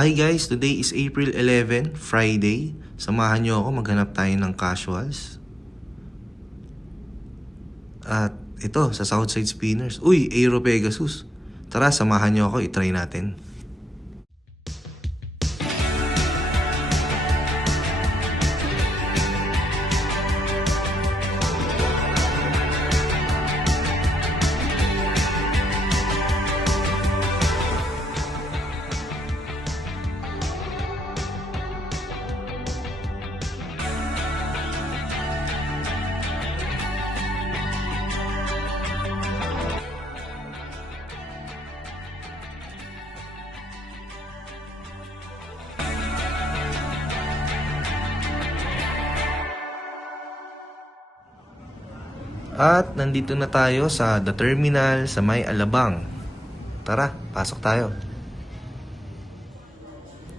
Hi guys, today is April 11, Friday. Samahan nyo ako, maghanap tayo ng casuals. At ito, sa Southside Spinners. Uy, Aero Pegasus. Tara, samahan nyo ako, itry natin. At nandito na tayo sa The Terminal sa May Alabang. Tara, pasok tayo.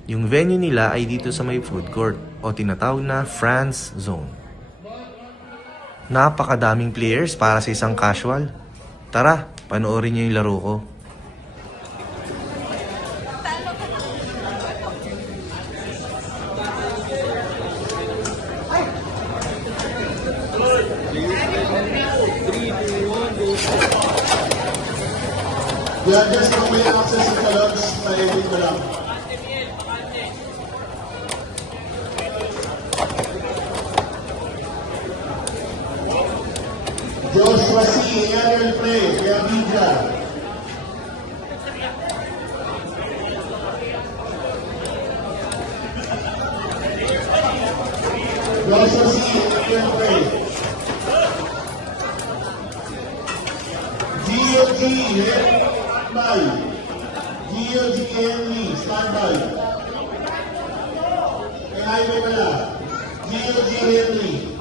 Yung venue nila ay dito sa may food court o tinatawag na France Zone. Napakadaming players para sa isang casual. Tara, panoorin niyo yung laro ko. Judges, kung may access sa logs, pa-edit mo lang. Joshua C. Aerial play, kaya Bidya. Joshua C. Aerial play. GOG, standby. GOG Henry, standby. May highway pala. GOG Henry.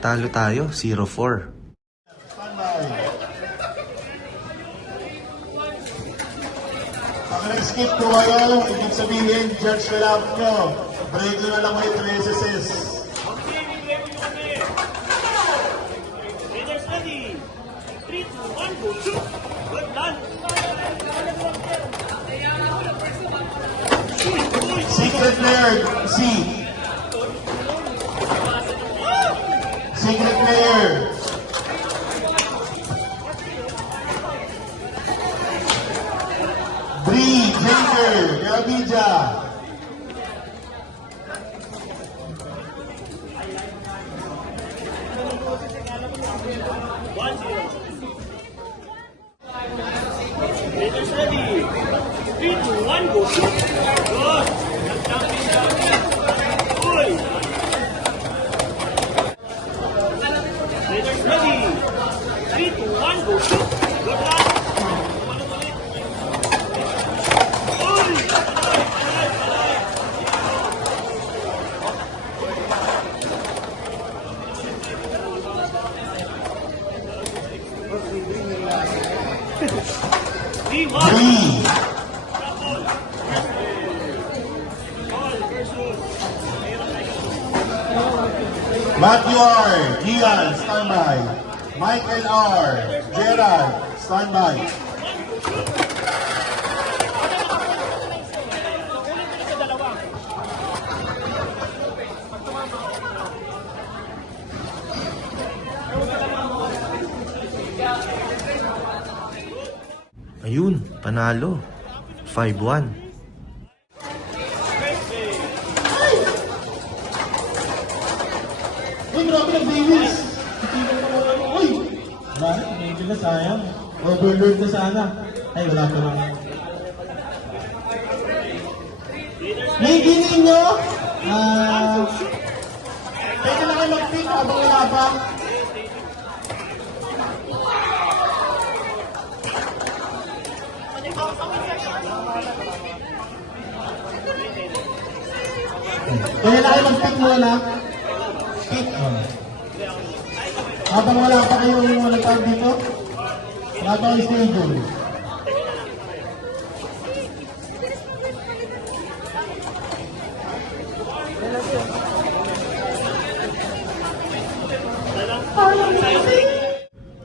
Talo tayo, 0-4. Ang nag-skip ko kayo, ibig sabihin, judge na lang nyo. Break nyo na lang may 3 SSS. Leaders ready. 3, 2, 1, go shoot. Good done. Secret player, C. Secret player. Bree, Jaker, Gabija. Leaders ready. 3, 2, 1, go shoot. Good. Jumping down. Uy. Leaders ready. 3, 2, 1, go shoot. Good luck. Uy. Bree. Matthew R. Gian, standby. Michael R. Gerald, standby. Ayun, panalo. 5-1. Uy, grabe ng Davis. Uy! Bakit? Medyo na sayang. Overload na sana. Ay, wala pa lang. May ginin nyo? Pwede na kayo mag-pick habang wala pa. Pwede na kayo mag-pick muna. Pick. Habang wala pa kayo yung mga tawag dito, wala pa kayo schedule.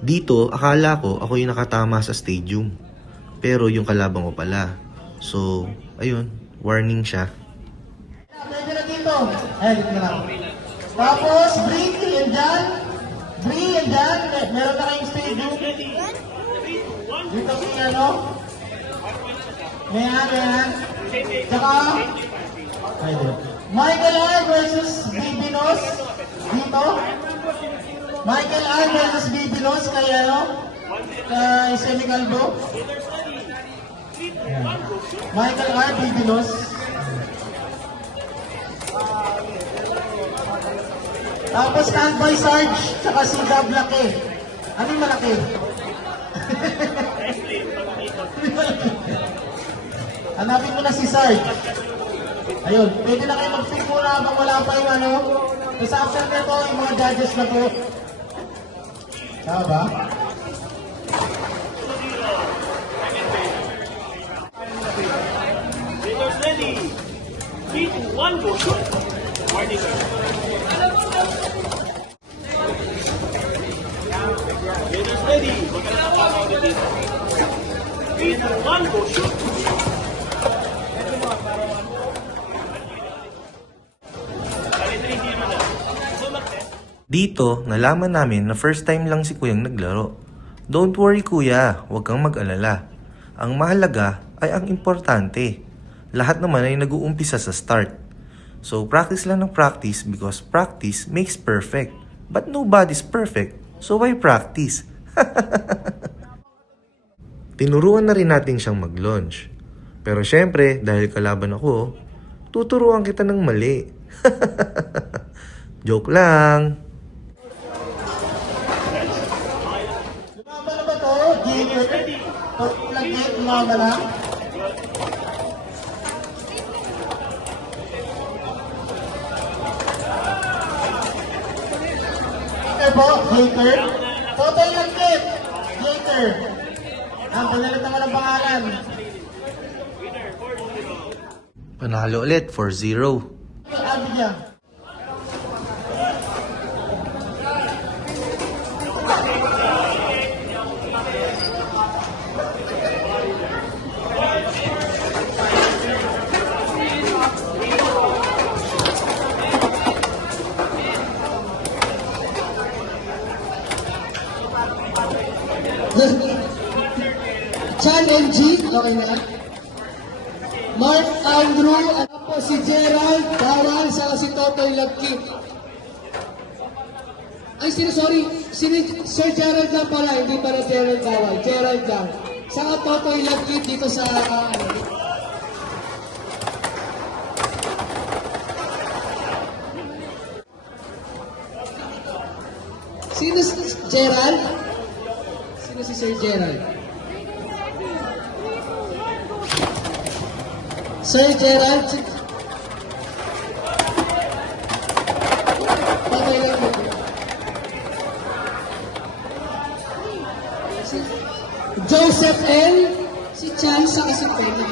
Dito, akala ko ako yung nakatama sa stadium. Pero yung kalaban ko pala. So, ayun, warning siya. Pwede na dito. Ayan, dito na lang. Tapos, Bree, yan dyan. Bree, yan dyan. Meron na kayong stadium. Dito si ano. Ayan. Tsaka, pwede. Michael R. versus Bibinos. Dito. Michael R. versus Bibinos. Kay ano? Kay Semicalbo. Ayan. Michael R. Bibinos. Tapos Standby Sarge, tsaka si Dab Laki. Ano yung malaki? Hanapin mo na si Sarge. Ayun, pwede na kayo mag-pick muna habang wala pa yung ano. Kasi after nito, yung mga judges na po. Tama ba? Leaders ready. 3, 2, 1, go shoot. Warning. Leaders ready. Huwag ka na tatawa ulit dito. 3, 2, 1, go shoot. Dito, nalaman namin na first time lang si Kuyang naglaro. Don't worry kuya, huwag kang mag-alala. Ang mahalaga ay ang importante. Lahat naman ay nag-uumpisa sa start. So practice lang ng practice because practice makes perfect. But nobody's perfect, so why practice? Tinuruan na rin natin siyang mag-launch. Pero syempre, dahil kalaban ako, tuturuan kita ng mali. Joke lang. Lumaba na ba to? Junior? Lagi, lumaba na? Jaker po, Jaker. Total Lagkit, Jaker. Ang panalit naman ang pangalan. Panalo ulit, 4-0. Abi niya. Chan MG, okay na. Mark Andrew, at po si Gerald, bawal sa si Totoy Lagkit. Ay, sorry, si Sir Gerald lang pala, hindi pala Gerald bawal. Gerald lang. Saka Totoy Lagkit dito sa, Sino si Gerald? Sino si Sir Gerald? Sir Gerald, patay lang mo. Joseph L. Si Chan sa si Penny.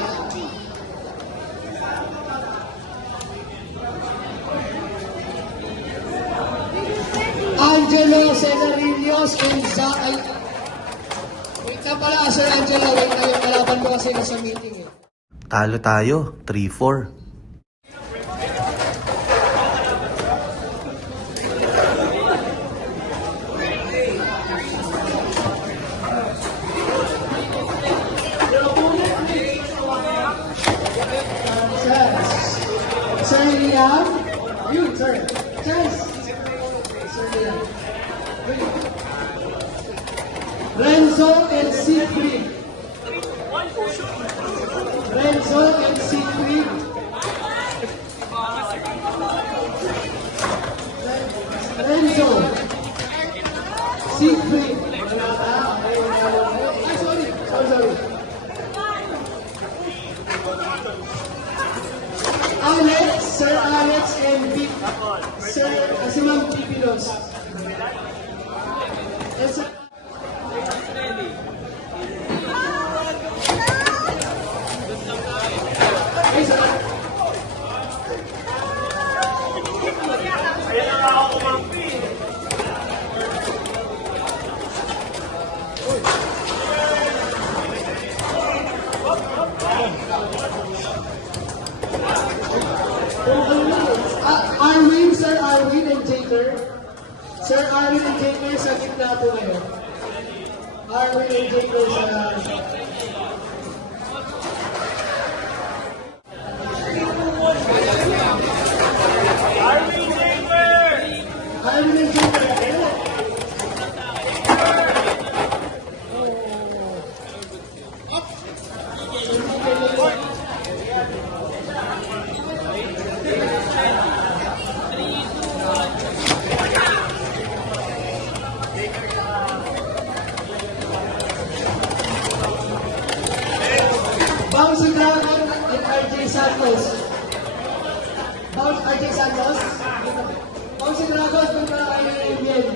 Angelo Cesarillos and Zach. Wait na pala, Sir Angelo. Wait na yung kalaban mo kasi nasa meeting eh. Talo tayo, 3-4. Sir Liam? Yun, sir. Chance. Sir Liam. Renzo and Siegfried. Renzo and Siegfried. Renzo. Siegfried. Ay, sorry. Alex, Sir Alex and Vic. Sir, si Ma'am Pipilos. Sir Arwin and JK sa gitna po kayo. Arwin and JK sa... Arvin Chamber! Arwin and JK. Bouncy Dragon and RJ Santos. RJ Santos. Bouncy Dragon kontra Arwin and JK.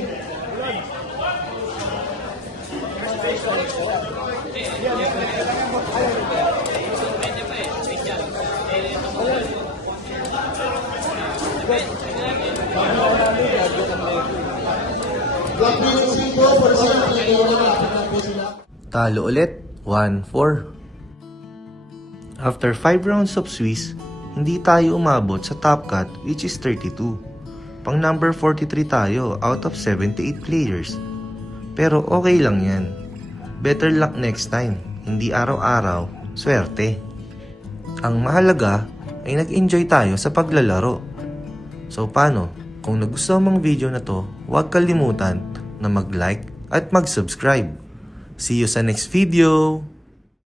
Black Minutes po, for sure, po sila. Talo ulit, 1-4. After 5 rounds of Swiss, hindi tayo umabot sa top cut which is 32. Pang number 43 tayo out of 78 players. Pero okay lang yan. Better luck next time, hindi araw-araw, swerte. Ang mahalaga ay nag-enjoy tayo sa paglalaro. So paano? Kung nagustuhan mong video na to, huwag kalimutan na mag-like at mag-subscribe. See you sa next video!